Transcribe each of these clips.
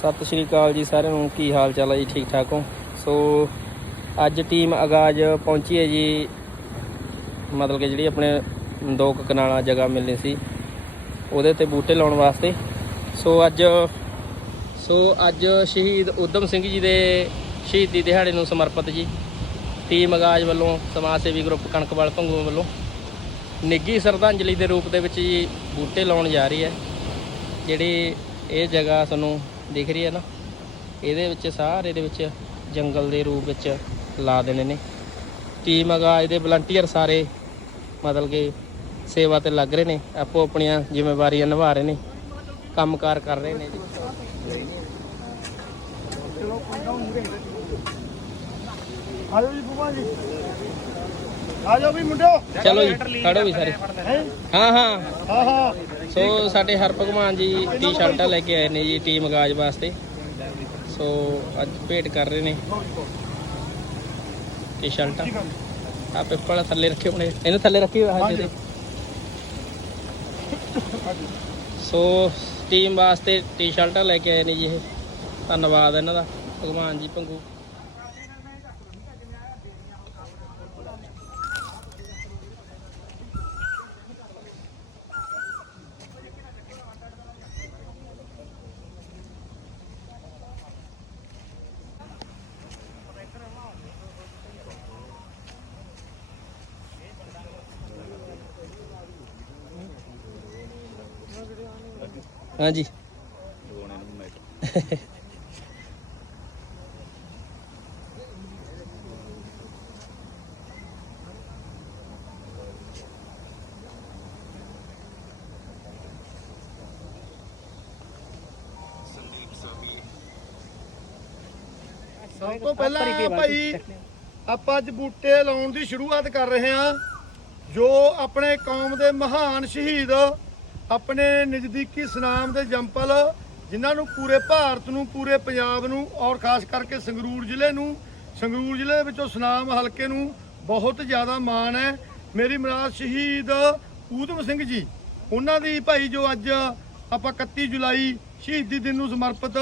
ਸਤਿ ਸ਼੍ਰੀ ਅਕਾਲ ਜੀ ਸਾਰਿਆਂ ਨੂੰ। ਕੀ ਹਾਲ ਚਾਲ ਹੈ ਜੀ? ਠੀਕ ਠਾਕ ਹੋ? ਸੋ, ਅੱਜ ਟੀਮ ਆਗਾਜ਼ ਪਹੁੰਚੀ ਹੈ ਜੀ। ਮਤਲਬ ਕਿ ਜਿਹੜੀ ਆਪਣੇ ਦੋ ਕੁ ਜਗ੍ਹਾ ਮਿਲਣੀ ਸੀ, ਉਹਦੇ ਤੇ ਬੂਟੇ ਲਾਉਣ ਵਾਸਤੇ। ਸੋ, ਅੱਜ ਸੋ, ਅੱਜ ਸ਼ਹੀਦ ਉਦਮ ਸਿੰਘ ਜੀ ਦੇ ਸ਼ਹੀਦੀ ਦਿਹਾੜੇ ਨੂੰ ਸਮਰਪਿਤ ਜੀ। ਟੀਮ ਆਗਾਜ਼ ਵੱਲੋਂ ਸਮਾਜ ਸੇਵੀ ਗਰੁੱਪ ਕਣਕਵਾਲ ਭੰਗੂ ਵੱਲੋਂ ਨਿੱਘੀ ਸ਼ਰਧਾਂਜਲੀ ਦੇ ਰੂਪ ਦੇ ਵਿੱਚ ਜੀ ਬੂਟੇ ਲਾਉਣ ਜਾ ਰਹੀ ਹੈ। ਜਿਹੜੀ ਇਹ ਜਗ੍ਹਾ ਸਾਨੂੰ ਦਿਖ ਰਹੀ ਹੈ ਨਾ। ਇਹਦੇ ਵਿੱਚ ਸਾਰੇ ਦੇ ਵਿੱਚ ਜੰਗਲ ਦੇ ਰੂਪ ਵਿੱਚ ਲਾ ਦੇਣੇ ਨੇ। ਟੀਮ ਅਗਾ ਇਹਦੇ ਵਲੰਟੀਅਰ ਸਾਰੇ ਮਤਲਬ ਕਿ ਸੇਵਾ ਤੇ ਲੱਗ ਰਹੇ ਨੇ। ਆਪੋ ਆਪਣੀਆਂ ਜ਼ਿੰਮੇਵਾਰੀਆਂ ਨਿਭਾ ਰਹੇ ਨੇ। ਕੰਮਕਾਰ ਕਰ ਰਹੇ ਨੇ ਜੀ। ਆਜੋ ਜੀ ਭੂਆ ਜੀ। ਆਜੋ ਵੀ ਮੁੰਡਿਓ। ਚਲੋ ਜੀ ਖੜੋ ਵੀ ਸਾਰੇ। ਹੈਂ? ਹਾਂ ਹਾਂ। ਹਾਂ ਹਾਂ। ਸੋ ਸਾਡੇ ਹਰ ਭਗਵਾਨ ਜੀ ਟੀ-ਸ਼ਰਟਾਂ ਲੈ ਕੇ ਆਏ ਨੇ ਜੀ ਟੀਮ ਅਗਾਜ ਵਾਸਤੇ। ਸੋ ਅੱਜ ਭੇਟ ਕਰ ਰਹੇ ਨੇ ਟੀ-ਸ਼ਰਟਾਂ। ਆ ਪਿੱਪਲ ਥੱਲੇ ਰੱਖੇ ਹੋਣੇ। ਇਹਨੂੰ ਥੱਲੇ ਰੱਖੀ ਹੋਇਆ ਹਾਂਜੀ। ਜਿਹਦੇ ਸੋ ਟੀਮ ਵਾਸਤੇ ਟੀ-ਸ਼ਰਟਾਂ ਲੈ ਕੇ ਆਏ ਨੇ ਜੀ ਇਹ। ਧੰਨਵਾਦ ਇਹਨਾਂ ਦਾ। ਭਗਵਾਨ ਜੀ ਭੰਗੂ ਹਾਂਜੀ। ਸਭ ਤੋਂ ਪਹਿਲਾਂ ਭਾਈ ਆਪਾਂ ਅੱਜ ਬੂਟੇ ਲਾਉਣ ਦੀ ਸ਼ੁਰੂਆਤ ਕਰ ਰਹੇ ਹਾਂ। ਜੋ ਆਪਣੇ ਕੌਮ ਦੇ ਮਹਾਨ ਸ਼ਹੀਦ ਆਪਣੇ ਨਜ਼ਦੀਕੀ ਸਨਾਮ ਦੇ ਜੰਪਲ, ਜਿਨ੍ਹਾਂ ਨੂੰ ਪੂਰੇ ਭਾਰਤ ਨੂੰ, ਪੂਰੇ ਪੰਜਾਬ ਨੂੰ ਔਰ ਖਾਸ ਕਰਕੇ ਸੰਗਰੂਰ ਜ਼ਿਲ੍ਹੇ ਨੂੰ, ਸੰਗਰੂਰ ਜ਼ਿਲ੍ਹੇ ਦੇ ਵਿੱਚੋਂ ਸੁਨਾਮ ਹਲਕੇ ਨੂੰ ਬਹੁਤ ਜ਼ਿਆਦਾ ਮਾਣ ਹੈ। ਮੇਰੀ ਮਰਾਦ ਸ਼ਹੀਦ ਊਧਮ ਸਿੰਘ ਜੀ, ਉਹਨਾਂ ਦੀ ਭਾਈ ਜੋ ਅੱਜ ਆਪਾਂ 31 ਜੁਲਾਈ ਸ਼ਹੀਦੀ ਦਿਨ ਨੂੰ ਸਮਰਪਿਤ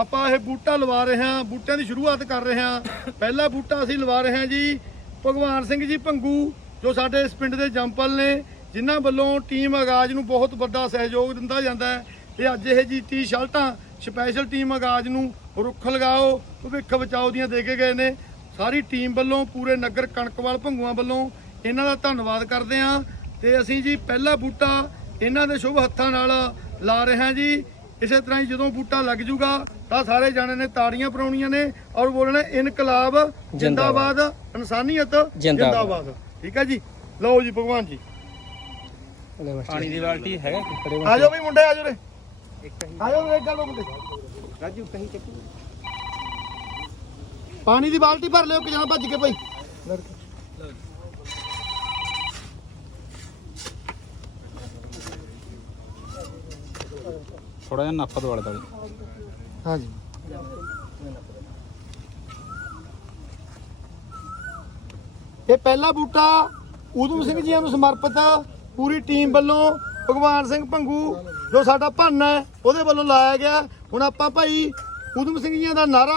ਆਪਾਂ ਇਹ ਬੂਟਾ ਲਵਾ ਰਹੇ ਹਾਂ, ਬੂਟਿਆਂ ਦੀ ਸ਼ੁਰੂਆਤ ਕਰ ਰਹੇ ਹਾਂ। ਪਹਿਲਾ ਬੂਟਾ ਅਸੀਂ ਲਵਾ ਰਹੇ ਹਾਂ ਜੀ ਭਗਵਾਨ ਸਿੰਘ ਜੀ ਭੰਗੂ, ਜੋ ਸਾਡੇ ਇਸ ਪਿੰਡ ਦੇ ਜੰਪਲ ਨੇ। ਜਿਨ੍ਹਾਂ ਵੱਲੋਂ ਟੀਮ ਆਗਾਜ਼ ਨੂੰ ਬਹੁਤ ਵੱਡਾ ਸਹਿਯੋਗ ਦਿੰਦਾ ਜਾਂਦਾ ਹੈ ਤੇ ਅੱਜ ਇਹ ਜੀ ਟੀ-ਸ਼ਰਟਾਂ ਸਪੈਸ਼ਲ ਟੀਮ ਆਗਾਜ਼ ਨੂੰ ਰੁੱਖ ਲਗਾਓ ਭਵਿੱਖ ਬਚਾਓ ਦੀਆਂ ਦੇ ਕੇ ਗਏ ਨੇ। ਸਾਰੀ ਟੀਮ ਵੱਲੋਂ ਪੂਰੇ ਨਗਰ ਕਣਕਵਾਲ ਭੰਗੂਆਂ ਵੱਲੋਂ ਇਹਨਾਂ ਦਾ ਧੰਨਵਾਦ ਕਰਦੇ ਹਾਂ। ਤੇ ਅਸੀਂ ਜੀ ਪਹਿਲਾ ਬੂਟਾ ਇਹਨਾਂ ਦੇ ਸ਼ੁਭ ਹੱਥਾਂ ਨਾਲ ਲਾ ਰਹੇ ਹਾਂ ਜੀ। ਇਸੇ ਤਰ੍ਹਾਂ ਹੀ ਜਦੋਂ ਬੂਟਾ ਲੱਗ ਜੂਗਾ ਤਾਂ ਸਾਰੇ ਜਾਣੇ ਨੇ ਤਾੜੀਆਂ ਪਰਾਉਣੀਆਂ ਨੇ ਔਰ ਬੋਲਣਾ ਇਨਕਲਾਬ ਜਿੰਦਾਬਾਦ ਇਨਸਾਨੀਅਤ। ਜਿੰਦਾਬਾਦ। ਠੀਕ ਹੈ ਜੀ? ਲਓ ਜੀ ਭਗਵਾਨ ਜੀ। ਪਾਣੀ ਦੀ ਬਾਲਟੀ ਹੈਗਾ ਕਿੱਕੜੇ ਆ ਜਾਓ ਵੀ ਮੁੰਡੇ ਆ ਜਾਓ ਰੇ ਆ ਜਾਓ ਇੱਕ ਗੱਲ ਮੁੰਡੇ। ਰਾਜੂ ਕਹੀਂ ਚੱਕੂ। ਪਾਣੀ ਦੀ ਬਾਲਟੀ ਭਰ ਲਿਓ ਕਿ ਜਣਾ ਭੱਜ ਕੇ ਭਾਈ ਥੋੜਾ ਜਿਹਾ ਨੱਪ ਦਵਾਲੇ ਦਾਲੀ ਹਾਂਜੀ। ਇਹ ਪਹਿਲਾ ਬੂਟਾ ਊਧਮ ਸਿੰਘ ਜੀਆਂ ਨੂੰ ਸਮਰਪਿਤ ਪੂਰੀ ਟੀਮ ਵੱਲੋਂ ਭਗਵਾਨ ਸਿੰਘ ਭੰਗੂ ਜੋ ਸਾਡਾ ਭੰਨ ਹੈ ਉਹਦੇ ਵੱਲੋਂ ਲਾਇਆ ਗਿਆ। ਹੁਣ ਆਪਾਂ ਭਾਈ ਊਧਮ ਸਿੰਘ ਜੀਆਂ ਦਾ ਨਾਰਾ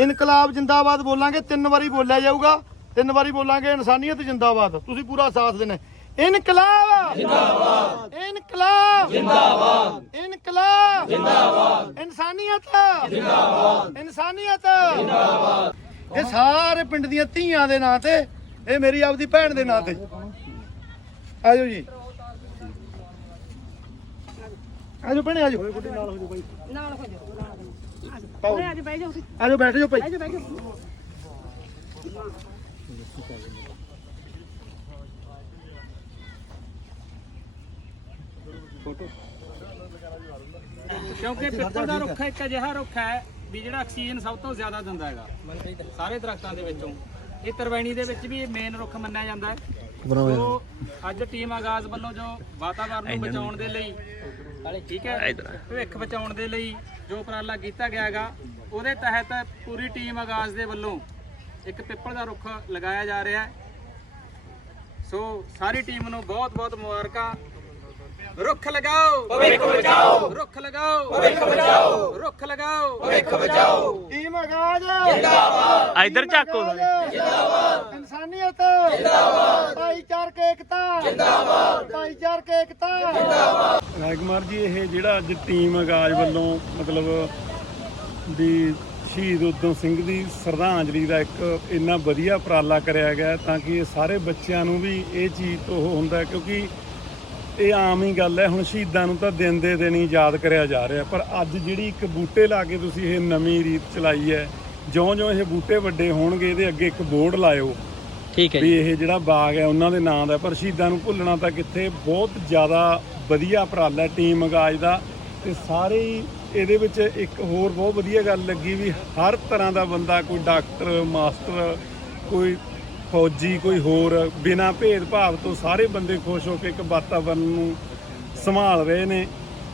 ਇਨਕਲਾਬ ਜਿੰਦਾਬਾਦ ਬੋਲਾਂਗੇ ਤਿੰਨ ਵਾਰੀ ਬੋਲਿਆ ਜਾਊਗਾ। ਤਿੰਨ ਵਾਰੀ ਬੋਲਾਂਗੇ ਇਨਸਾਨੀਅਤ ਜਿੰਦਾਬਾਦ। ਤੁਸੀਂ ਪੂਰਾ ਸਾਥ ਦੇਣਾ ਇਨਕਲਾਬ! ਜਿੰਦਾਬਾਦ! ਇਨਕਲਾਬ! ਜਿੰਦਾਬਾਦ! ਇਨਕਲਾਬ! ਜਿੰਦਾਬਾਦ! ਇਨਸਾਨੀਅਤ! ਜਿੰਦਾਬਾਦ! ਇਨਸਾਨੀਅਤ! ਜਿੰਦਾਬਾਦ! ਇਹ ਸਾਰੇ ਪਿੰਡ ਦੀਆਂ ਧੀਆਂ ਦੇ ਨਾਂ ਤੇ ਇਹ ਮੇਰੀ ਆਪਦੀ ਭੈਣ ਦੇ ਨਾਂ ਤੇ। ਆਜੋ ਜੀ। ਆਜੋ ਭੈਣੇ ਆਜੋ। ਨਾਲ ਹੋ ਜਾਓ ਪਾਓ। ਅੱਜ ਬਹਿ ਜਾਓ ਤੁਸੀਂ। ਆਜੋ ਬੈਠ ਜਾਓ ਭਾਈ। ਬਹਿ ਜਾਓ ਬਹਿ ਜਾਓ। ਕਿਉਂਕਿ ਪਿੱਪਲ ਦਾ ਰੁੱਖ ਇੱਕ ਅਜਿਹਾ ਰੁੱਖ ਹੈ ਵੀ ਜਿਹੜਾ ਆਕਸੀਜਨ ਸਭ ਤੋਂ ਜ਼ਿਆਦਾ ਦਿੰਦਾ ਹੈਗਾ। ਸਾਰੇ ਦਰਖਤਾਂ ਦੇ ਵਿੱਚੋਂ। ਇਹ ਤਰਵੈਣੀ ਦੇ ਵਿੱਚ ਵੀ ਇਹ ਮੇਨ ਰੁੱਖ ਮੰਨਿਆ ਜਾਂਦਾ ਹੈ। ਸੋ ਅੱਜ ਟੀਮ ਆਗਾਜ਼ ਵੱਲੋਂ ਜੋ ਵਾਤਾਵਰਨ ਨੂੰ ਬਚਾਉਣ ਦੇ ਲਈ ਠੀਕ ਹੈ ਭਵਿੱਖ ਬਚਾਉਣ ਦੇ ਲਈ ਜੋ ਉਪਰਾਲਾ ਕੀਤਾ ਗਿਆ ਹੈਗਾ ਉਹਦੇ ਤਹਿਤ ਪੂਰੀ ਟੀਮ ਆਗਾਜ਼ ਦੇ ਵੱਲੋਂ ਇੱਕ ਪਿੱਪਲ ਦਾ ਰੁੱਖ ਲਗਾਇਆ ਜਾ ਰਿਹਾ ਹੈ। ਸੋ ਸਾਰੀ ਟੀਮ ਨੂੰ ਬਹੁਤ ਬਹੁਤ ਮੁਬਾਰਕਾਂ। ਰੁੱਖ ਲਗਾਓ। ਭਵਿੱਖ ਬਚਾਓ। ਰੁੱਖ ਲਗਾਓ। ਭਵਿੱਖ ਬਚਾਓ। ਰੁੱਖ ਲਗਾਓ। ਭਵਿੱਖ ਬਚਾਓ। ਟੀਮ ਆਗਾਜ਼। ਜਿੰਦਾਬਾਦ। ਇੱਧਰ ਝਾਕੋ ਜਿੰਦਾਬਾਦ। ਜਿੰਦਾਬਾਦ। ਭਾਈਚਾਰਕ ਏਕਤਾ। ਜਿੰਦਾਬਾਦ। ਭਾਈਚਾਰਕ ਏਕਤਾ। ਰਾਜਕੁਮਾਰ ਜੀ ਇਹ ਜਿਹੜਾ ਅੱਜ ਟੀਮ ਆਗਾਜ਼ ਵੱਲੋਂ ਮਤਲਬ ਵੀ ਸ਼ਹੀਦ ਉਦਮ ਸਿੰਘ ਦੀ ਸ਼ਰਧਾਂਜਲੀ ਦਾ ਇੱਕ ਇੰਨਾ ਵਧੀਆ ਉਪਰਾਲਾ ਕਰਿਆ ਗਿਆ ਤਾਂ ਕਿ ਇਹ ਸਾਰੇ ਬੱਚਿਆਂ ਨੂੰ ਵੀ ਇਹ ਚੀਜ਼ ਤੋਂ ਉਹ ਹੁੰਦਾ ਕਿਉਂਕਿ ਇਹ ਆਮ ਹੀ ਗੱਲ ਹੈ ਹੁਣ ਸ਼ਹੀਦਾਂ ਨੂੰ ਤਾਂ ਦਿਨ ਦੇ ਦਿਨ ਹੀ ਯਾਦ ਕਰਿਆ ਜਾ ਰਿਹਾ ਪਰ ਅੱਜ ਜਿਹੜੀ ਇੱਕ ਬੂਟੇ ਲਾ ਕੇ ਤੁਸੀਂ ਇਹ ਨਵੀਂ ਰੀਤ ਚਲਾਈ ਹੈ ਜਿਉਂ-ਜਿਉਂ ਇਹ ਬੂਟੇ ਵੱਡੇ ਹੋਣਗੇ ਇਹਦੇ ਅੱਗੇ ਇੱਕ ਬੋਰਡ ਲਾਇਓ। ਠੀਕ ਹੈ ਵੀ ਇਹ ਜਿਹੜਾ ਬਾਗ ਹੈ ਉਹਨਾਂ ਦੇ ਨਾਂ ਦਾ ਪਰ ਸ਼ਹੀਦਾਂ ਨੂੰ ਭੁੱਲਣਾ ਤਾਂ ਕਿੱਥੇ? ਬਹੁਤ ਜ਼ਿਆਦਾ ਵਧੀਆ ਉਪਰਾਲਾ ਟੀਮ ਅਗਾਜ ਦਾ। ਤੇ ਸਾਰੇ ਹੀ ਇਹਦੇ ਵਿੱਚ ਇੱਕ ਹੋਰ ਬਹੁਤ ਵਧੀਆ ਗੱਲ ਲੱਗੀ ਵੀ ਹਰ ਤਰ੍ਹਾਂ ਦਾ ਬੰਦਾ ਕੋਈ ਡਾਕਟਰ ਮਾਸਟਰ ਕੋਈ ਫੌਜੀ ਕੋਈ ਹੋਰ ਬਿਨਾਂ ਭੇਦਭਾਵ ਤੋਂ ਸਾਰੇ ਬੰਦੇ ਖੁਸ਼ ਹੋ ਕੇ ਇੱਕ ਵਾਤਾਵਰਨ ਨੂੰ ਸੰਭਾਲ ਰਹੇ ਨੇ।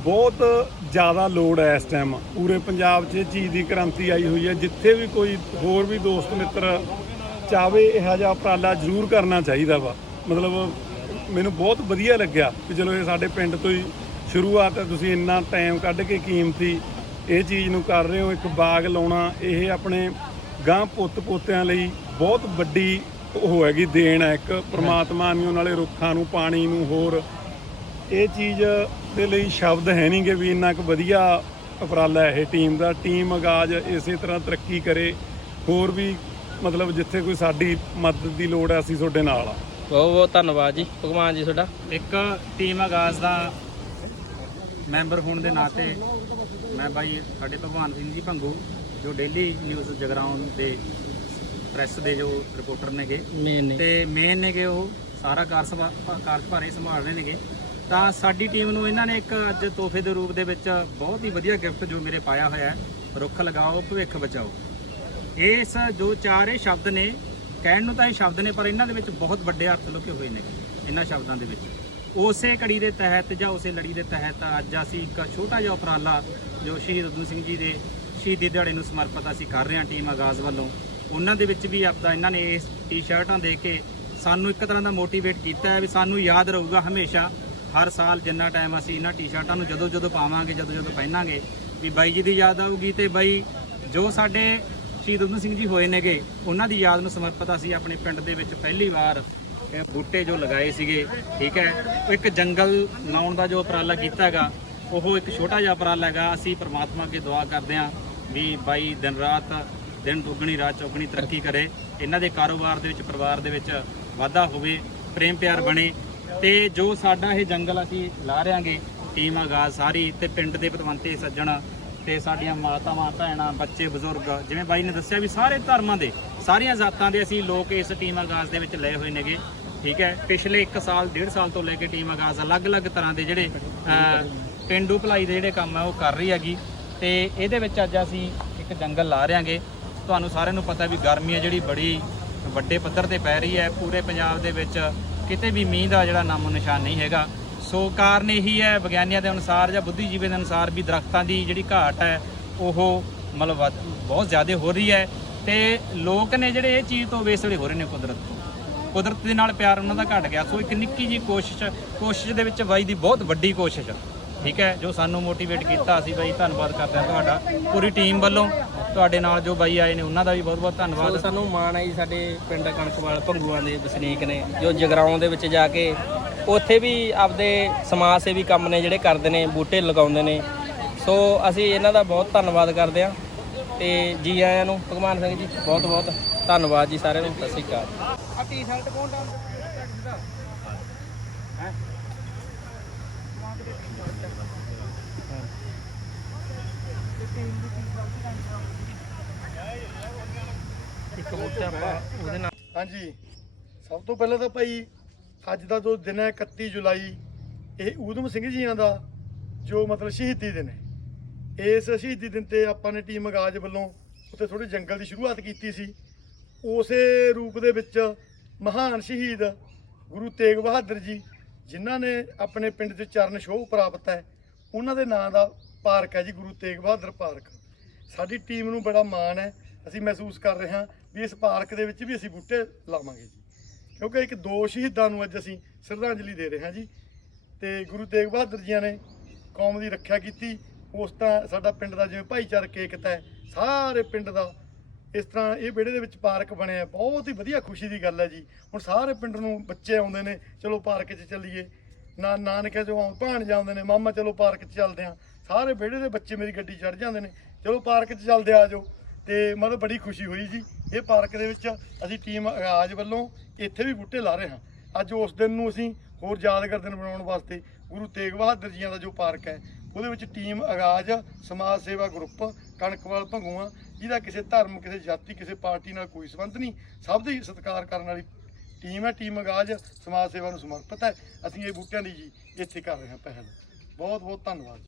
ਬਹੁਤ ਜ਼ਿਆਦਾ ਲੋੜ ਹੈ ਇਸ ਟਾਈਮ ਪੂਰੇ ਪੰਜਾਬ 'ਚ ਇਹ ਚੀਜ਼ ਦੀ ਕ੍ਰਾਂਤੀ ਆਈ ਹੋਈ ਹੈ। ਜਿੱਥੇ ਵੀ ਕੋਈ ਹੋਰ ਵੀ ਦੋਸਤ ਮਿੱਤਰ ਚਾਵੇ ਇਹੋ ਜਿਹਾ ਉਪਰਾਲਾ ਜ਼ਰੂਰ ਕਰਨਾ ਚਾਹੀਦਾ ਵਾ। ਮਤਲਬ ਮੈਨੂੰ ਬਹੁਤ ਵਧੀਆ ਲੱਗਿਆ ਕਿ ਚਲੋ ਇਹ ਸਾਡੇ ਪਿੰਡ ਤੋਂ ਹੀ ਸ਼ੁਰੂਆਤ ਹੈ, ਤੁਸੀਂ ਇੰਨਾ ਟਾਈਮ ਕੱਢ ਕੇ ਕੀਮਤੀ ਇਹ ਚੀਜ਼ ਨੂੰ ਕਰ ਰਹੇ ਹੋ, ਇੱਕ ਬਾਗ ਲਾਉਣਾ, ਇਹ ਆਪਣੇ ਗਾਂ ਪੁੱਤ ਪੋਤਿਆਂ ਲਈ ਬਹੁਤ ਵੱਡੀ ਉਹ ਹੈਗੀ, ਦੇਣ ਹੈ, ਇੱਕ ਪ੍ਰਮਾਤਮਾ ਨੇ ਨਾਲੇ ਰੁੱਖਾਂ ਨੂੰ, ਪਾਣੀ ਨੂੰ, ਹੋਰ। ਇਹ ਚੀਜ਼ ਦੇ ਲਈ ਸ਼ਬਦ ਹੈ ਨਹੀਂਗੇ ਵੀ ਇੰਨਾ ਕੁ ਵਧੀਆ ਉਪਰਾਲਾ ਹੈ ਇਹ ਟੀਮ ਦਾ। ਟੀਮ ਆਗਾਜ਼ ਇਸੇ ਤਰ੍ਹਾਂ ਤਰੱਕੀ ਕਰੇ, ਹੋਰ ਵੀ ਮਤਲਬ ਜਿੱਥੇ ਕੋਈ ਸਾਡੀ ਮਦਦ ਦੀ ਲੋੜ ਹੈ ਅਸੀਂ ਤੁਹਾਡੇ ਨਾਲ ਆ। ਬਹੁਤ ਬਹੁਤ ਧੰਨਵਾਦ ਜੀ ਭਗਵਾਨ ਜੀ ਤੁਹਾਡਾ। ਇੱਕ ਟੀਮ ਆਗਾਜ਼ ਦਾ ਮੈਂਬਰ ਹੋਣ ਦੇ ਨਾਤੇ ਮੈਂ ਬਾਈ ਸਾਡੇ ਭਗਵਾਨ ਸਿੰਘ ਜੀ ਭੰਗੂ ਜੋ ਡੇਲੀ ਨਿਊਜ਼ ਜਗਰਾਉਂ ਦੇ ਪ੍ਰੈਸ ਦੇ ਜੋ ਰਿਪੋਰਟਰ ਨੇਗੇ ਮੇਨ ਨੇ। ਤੇ ਮੇਨ ਨੇਗੇ ਉਹ ਸਾਰਾ ਕਾਰਜਭਾ ਕਾਰਜਭਾਰੇ ਸੰਭਾਲ ਰਹੇ ਨੇਗੇ। ਤਾਂ ਸਾਡੀ ਟੀਮ ਨੂੰ ਇਹਨਾਂ ਨੇ ਇੱਕ ਅੱਜ ਤੋਹਫੇ ਦੇ ਰੂਪ ਦੇ ਵਿੱਚ ਬਹੁਤ ਹੀ ਵਧੀਆ ਗਿਫਟ ਜੋ ਮੇਰੇ ਪਾਇਆ ਹੋਇਆ ਹੈ ਰੁੱਖ ਲਗਾਓ ਭਵਿੱਖ ਬਚਾਓ। ਇਸ ਜੋ ਚਾਰ ਇਹ ਸ਼ਬਦ ਨੇ, ਕਹਿਣ ਨੂੰ ਤਾਂ ਇਹ ਸ਼ਬਦ ਨੇ, ਪਰ ਇਹਨਾਂ ਦੇ ਵਿੱਚ ਬਹੁਤ ਵੱਡੇ ਅਰਥ ਲੁਕੇ ਹੋਏ ਨੇ, ਇਹਨਾਂ ਸ਼ਬਦਾਂ ਦੇ ਵਿੱਚ। ਉਸੇ ਕੜੀ ਦੇ ਤਹਿਤ ਜਾਂ ਉਸੇ ਲੜੀ ਦੇ ਤਹਿਤ ਅੱਜ ਅਸੀਂ ਇੱਕ ਛੋਟਾ ਜਿਹਾ ਉਪਰਾਲਾ ਜੋ ਸ਼ਹੀਦ ਉਦਮ ਸਿੰਘ ਜੀ ਦੇ ਸ਼ਹੀਦੀ ਦਿਹਾੜੇ ਨੂੰ ਸਮਰਪਿਤ ਅਸੀਂ ਕਰ ਰਹੇ ਹਾਂ ਟੀਮ ਆਗਾਜ਼ ਵੱਲੋਂ, ਉਹਨਾਂ ਦੇ ਵਿੱਚ ਵੀ ਆਪਦਾ ਇਹਨਾਂ ਨੇ ਇਸ ਟੀ-ਸ਼ਰਟਾਂ ਦੇ ਕੇ ਸਾਨੂੰ ਇੱਕ ਤਰ੍ਹਾਂ ਦਾ ਮੋਟੀਵੇਟ ਕੀਤਾ ਹੈ ਵੀ ਸਾਨੂੰ ਯਾਦ ਰਹੂਗਾ ਹਮੇਸ਼ਾ। ਹਰ ਸਾਲ ਜਿੰਨਾ ਟਾਈਮ ਅਸੀਂ ਇਹਨਾਂ ਟੀ-ਸ਼ਰਟਾਂ ਨੂੰ ਜਦੋਂ ਜਦੋਂ ਪਾਵਾਂਗੇ ਜਦੋਂ ਜਦੋਂ ਪਹਿਨਾਂਗੇ, ਵੀ ਬਾਈ ਜੀ ਦੀ ਯਾਦ ਆਊਗੀ ਤੇ ਬਾਈ ਜੋ ਸਾਡੇ ਸ਼ਹੀਦ ਉਦਮ ਸਿੰਘ ਜੀ ਹੋਏ ਨੇਗੇ। ਉਹਨਾਂ ਦੀ ਯਾਦ ਨੂੰ ਸਮਰਪਿਤ ਅਸੀਂ ਆਪਣੇ ਪਿੰਡ ਦੇ ਵਿੱਚ ਪਹਿਲੀ ਵਾਰ ਬੂਟੇ ਜੋ ਲਗਾਏ ਸੀਗੇ, ਠੀਕ ਹੈ, ਉਹ ਇੱਕ ਜੰਗਲ ਲਾਉਣ ਦਾ ਜੋ ਉਪਰਾਲਾ ਕੀਤਾ ਹੈਗਾ, ਉਹ ਇੱਕ ਛੋਟਾ ਜਿਹਾ ਉਪਰਾਲਾ ਹੈਗਾ, ਅਸੀਂ ਪ੍ਰਮਾਤਮਾ ਅੱਗੇ ਦੁਆ ਕਰਦੇ ਹਾਂ ਵੀ ਬਾਈ ਦਿਨ ਰਾਤ, ਦਿਨ ਦੁੱਗਣੀ, ਰਾਤ ਚੌਗਣੀ ਤਰੱਕੀ ਕਰੇ। ਇਹਨਾਂ ਦੇ ਕਾਰੋਬਾਰ ਦੇ ਵਿੱਚ, ਪਰਿਵਾਰ ਦੇ ਵਿੱਚ ਵਾਧਾ ਹੋਵੇ, ਪ੍ਰੇਮ ਪਿਆਰ ਬਣੇ ਤੇ ਜੋ ਸਾਡਾ ਇਹ ਜੰਗਲ ਅਸੀਂ ਲਾ ਰਿਆਂਗੇ ਟੀਮ ਆਗਾਜ਼ ਸਾਰੀ ਤੇ ਪਿੰਡ ਦੇ ਪਤਵੰਤੇ ਸੱਜਣ ਤੇ ਸਾਡੀਆਂ ਮਾਤਾਵਾਂ ਭੈਣਾਂ ਬੱਚੇ ਬਜ਼ੁਰਗ ਜਿਵੇਂ ਬਾਈ ਨੇ ਦੱਸਿਆ ਵੀ ਸਾਰੇ ਧਰਮਾਂ ਦੇ ਸਾਰੀਆਂ ਜ਼ਾਤਾਂ ਦੇ ਅਸੀਂ ਲੋਕ ਇਸ ਟੀਮ ਆਗਾਜ਼ ਦੇ ਵਿੱਚ ਲਏ ਹੋਏ ਨੇਗੇ ਠੀਕ ਹੈ? ਪਿਛਲੇ 1 ਸਾਲ 1.5 ਸਾਲ ਤੋਂ ਲੈ ਕੇ ਟੀਮ ਆਗਾਜ਼ ਅਲੱਗ-ਅਲੱਗ ਤਰ੍ਹਾਂ ਦੇ ਜਿਹੜੇ ਅਹ, ਪਿੰਡੂ ਭਲਾਈ ਦੇ ਜਿਹੜੇ ਕੰਮ ਆ ਉਹ ਕਰ ਰਹੀ ਹੈਗੀ। ਤੇ ਇਹਦੇ ਵਿੱਚ ਅੱਜ ਅਸੀਂ ਇੱਕ ਜੰਗਲ ਲਾ ਰਿਆਂਗੇ ਤੁਹਾਨੂੰ ਸਾਰਿਆਂ ਨੂੰ ਪਤਾ ਵੀ ਗਰਮੀ ਹੈ ਜਿਹੜੀ ਬੜੀ ਵੱਡੇ ਪੱਧਰ ਤੇ ਪੈ ਰਹੀ ਹੈ। ਪੂਰੇ ਪੰਜਾਬ ਦੇ ਵਿੱਚ ਕਿਤੇ ਵੀ ਮੀਂਹ ਦਾ ਜਿਹੜਾ ਨਾਮੋ ਨਿਸ਼ਾਨ ਨਹੀਂ ਹੈਗਾ। ਸੋ ਕਾਰਨ ਇਹੀ ਹੈ, ਵਿਗਿਆਨੀਆਂ ਦੇ ਅਨੁਸਾਰ ਜਾਂ ਬੁੱਧੀਜੀਵੀ ਦੇ ਅਨੁਸਾਰ ਵੀ ਦਰਖਤਾਂ ਦੀ ਜਿਹੜੀ ਘਾਟ ਹੈ, ਉਹ ਮਤਲਬ ਵੱਧ- ਬਹੁਤ ਜ਼ਿਆਦਾ ਹੋ ਰਹੀ ਹੈ ਤੇ ਲੋਕ ਨੇ ਜਿਹੜੇ ਇਹ ਚੀਜ਼ ਤੋਂ ਵੇਸਲੇ ਹੋ ਰਹੇ ਨੇ ਕੁਦਰਤ ਤੋਂ। ਕੁਦਰਤ ਦੇ ਨਾਲ ਪਿਆਰ ਉਹਨਾਂ ਦਾ ਘਟ ਗਿਆ। ਸੋ ਇੱਕ ਨਿੱਕੀ ਜੀ ਕੋਸ਼ਿਸ਼ ਕੋਸ਼ਿਸ਼ ਦੇ ਵਿੱਚ ਬਾਈ ਦੀ ਬਹੁਤ ਵੱਡੀ ਕੋਸ਼ਿਸ਼ ਠੀਕ ਹੈ ਜੋ ਸਾਨੂੰ ਮੋਟੀਵੇਟ ਕੀਤਾ ਅਸੀਂ ਬਾਈ ਧੰਨਵਾਦ ਕਰਦੇ ਹਾਂ ਤੁਹਾਡਾ ਪੂਰੀ ਟੀਮ ਵੱਲੋਂ। ਤੁਹਾਡੇ ਨਾਲ ਜੋ ਬਾਈ ਆਏ ਨੇ ਉਹਨਾਂ ਦਾ ਵੀ ਬਹੁਤ ਬਹੁਤ ਸੋ ਧੰਨਵਾਦ ਸਾਨੂੰ ਮਾਣ ਹੈ ਜੀ ਸਾਡੇ ਪਿੰਡ ਕਣਕਵਾਲ ਭੰਗੂਆਂ ਦੇ ਵਸਨੀਕ ਨੇ ਜੋ ਜਗਰਾਉਂ ਦੇ ਵਿੱਚ ਜਾ ਕੇ ਉੱਥੇ ਵੀ ਆਪਦੇ ਸਮਾਜ ਸੇਵੀ ਕੰਮ ਨੇ ਜਿਹੜੇ ਕਰਦੇ ਨੇ ਬੂਟੇ ਲਗਾਉਂਦੇ ਨੇ। ਸੋ ਅਸੀਂ ਇਹਨਾਂ ਦਾ ਬਹੁਤ ਧੰਨਵਾਦ ਕਰਦੇ ਹਾਂ ਤੇ ਜੀ ਆਇਆਂ ਨੂੰ ਭਗਵਾਨ ਸਿੰਘ ਜੀ ਬਹੁਤ ਬਹੁਤ ਧੰਨਵਾਦ ਜੀ ਸਾਰਿਆਂ ਨੂੰ ਸਤਿ ਸ਼੍ਰੀ ਅਕਾਲ। ਆ ਟੀ-ਸ਼ਰਟ ਕੌਣ ਡਾਊਨ ਇੱਕ ਬੂਟਾ ਆਪਾਂ ਉਹਦੇ ਨਾਲ ਹਾਂਜੀ। ਸਭ ਤੋਂ ਪਹਿਲਾਂ ਤਾਂ ਭਾਈ, ਅੱਜ ਦਾ ਜੋ ਦਿਨ ਹੈ 31 ਜੁਲਾਈ, ਇਹ ਊਧਮ ਸਿੰਘ ਜੀਆਂ ਦਾ ਜੋ ਮਤਲਬ ਸ਼ਹੀਦੀ ਦਿਨ ਹੈ। ਇਸ ਸ਼ਹੀਦੀ ਦਿਨ ਤੇ ਆਪਾਂ ਨੇ ਟੀਮ ਆਗਾਜ਼ ਵੱਲੋਂ ਉੱਥੇ ਥੋੜੇ ਜੰਗਲ ਦੀ ਸ਼ੁਰੂਆਤ ਕੀਤੀ ਸੀ। ਉਸੇ ਰੂਪ ਦੇ ਵਿੱਚ ਮਹਾਨ ਸ਼ਹੀਦ ਗੁਰੂ ਤੇਗ ਬਹਾਦਰ ਜੀ, ਜਿਨ੍ਹਾਂ ਨੇ ਆਪਣੇ ਪਿੰਡ 'ਚ ਚਰਨ ਸ਼ੋਭ ਪ੍ਰਾਪਤ ਹੈ, ਉਹਨਾਂ ਦੇ ਨਾਂ ਦਾ ਪਾਰਕ ਹੈ ਜੀ, ਗੁਰੂ ਤੇਗ ਬਹਾਦਰ ਪਾਰਕ। ਸਾਡੀ ਟੀਮ ਨੂੰ ਬੜਾ ਮਾਣ ਹੈ, ਅਸੀਂ ਮਹਿਸੂਸ ਕਰ ਰਹੇ ਹਾਂ ਵੀ ਇਸ ਪਾਰਕ ਦੇ ਵਿੱਚ ਵੀ ਅਸੀਂ ਬੂਟੇ ਲਾਵਾਂਗੇ ਜੀ। ਕਿਉਂਕਿ ਇੱਕ ਦੋ ਸ਼ਹੀਦਾਂ ਨੂੰ ਅੱਜ ਅਸੀਂ ਸ਼ਰਧਾਂਜਲੀ ਦੇ ਰਹੇ ਹਾਂ ਜੀ। ਤੇ ਗੁਰੂ ਤੇਗ ਬਹਾਦਰ ਜੀਆਂ ਨੇ ਕੌਮ ਦੀ ਰੱਖਿਆ ਕੀਤੀ। ਉਸ ਤਾਂ ਸਾਡਾ ਪਿੰਡ ਦਾ ਜਿਵੇਂ ਭਾਈਚਾਰਕ ਏਕਤਾ ਹੈ, ਸਾਰੇ ਪਿੰਡ ਦਾ ਇਸ ਤਰ੍ਹਾਂ ਇਹ ਵਿਹੜੇ ਦੇ ਵਿੱਚ ਪਾਰਕ ਬਣਿਆ ਬਹੁਤ ਹੀ ਵਧੀਆ ਖੁਸ਼ੀ ਦੀ ਗੱਲ ਹੈ ਜੀ। ਹੁਣ ਸਾਰੇ ਪਿੰਡ ਨੂੰ ਬੱਚੇ ਆਉਂਦੇ ਨੇ, ਚਲੋ ਪਾਰਕ 'ਚ ਚੱਲੀਏ। ਨਾ ਨਾਨਕੇ ਜੋ ਆਉਂ ਭਾਣ ਜਾਂਦੇ ਨੇ, ਮਾਮਾ ਚਲੋ ਪਾਰਕ 'ਚ ਚੱਲਦੇ ਆ ਸਾਰੇ ਵਿਹੜੇ ਦੇ ਬੱਚੇ ਮੇਰੀ ਗੱਡੀ ਚੜ ਜਾਂਦੇ ਨੇ। ਚਲੋ ਪਾਰਕ 'ਚ ਚੱਲਦੇ ਆ ਜਾਓ। ਤੇ ਮਤਲਬ ਬੜੀ ਖੁਸ਼ੀ ਹੋਈ ਜੀ। ਇਹ ਪਾਰਕ ਦੇ ਵਿੱਚ ਅਸੀਂ ਟੀਮ ਆਗਾਜ਼ ਵੱਲੋਂ ਇੱਥੇ ਵੀ ਬੂਟੇ ਲਾ ਰਹੇ ਹਾਂ। ਅੱਜ ਉਸ ਦਿਨ ਨੂੰ ਅਸੀਂ ਹੋਰ ਯਾਦਗਾਰ ਦਿਨ ਬਣਾਉਣ ਵਾਸਤੇ ਗੁਰੂ ਤੇਗ ਬਹਾਦਰ ਜੀਆਂ ਦਾ ਜੋ ਪਾਰਕ ਹੈ, ਉਹਦੇ ਵਿੱਚ ਟੀਮ ਆਗਾਜ਼ ਸਮਾਜ ਸੇਵਾ ਗਰੁੱਪ, ਕਣਕਵਾਲ ਭੰਗੂਆਂ, ਜਿਹਦਾ ਕਿਸੇ ਧਰਮ, ਕਿਸੇ ਜਾਤੀ, ਕਿਸੇ ਪਾਰਟੀ ਨਾਲ ਕੋਈ ਸੰਬੰਧ ਨਹੀਂ, ਸਭ ਦੀ ਸਤਿਕਾਰ ਕਰਨ ਵਾਲੀ ਟੀਮ ਹੈ। ਟੀਮ ਆਗਾਜ਼ ਸਮਾਜ ਸੇਵਾ ਨੂੰ ਸਮਰਪਿਤ ਹੈ। ਅਸੀਂ ਇਹ ਬੂਟਿਆਂ ਦੀ ਜੀ ਇੱਥੇ ਕਰ ਰਹੇ ਹਾਂ ਪਹਿਲ। ਬਹੁਤ ਬਹੁਤ ਧੰਨਵਾਦ।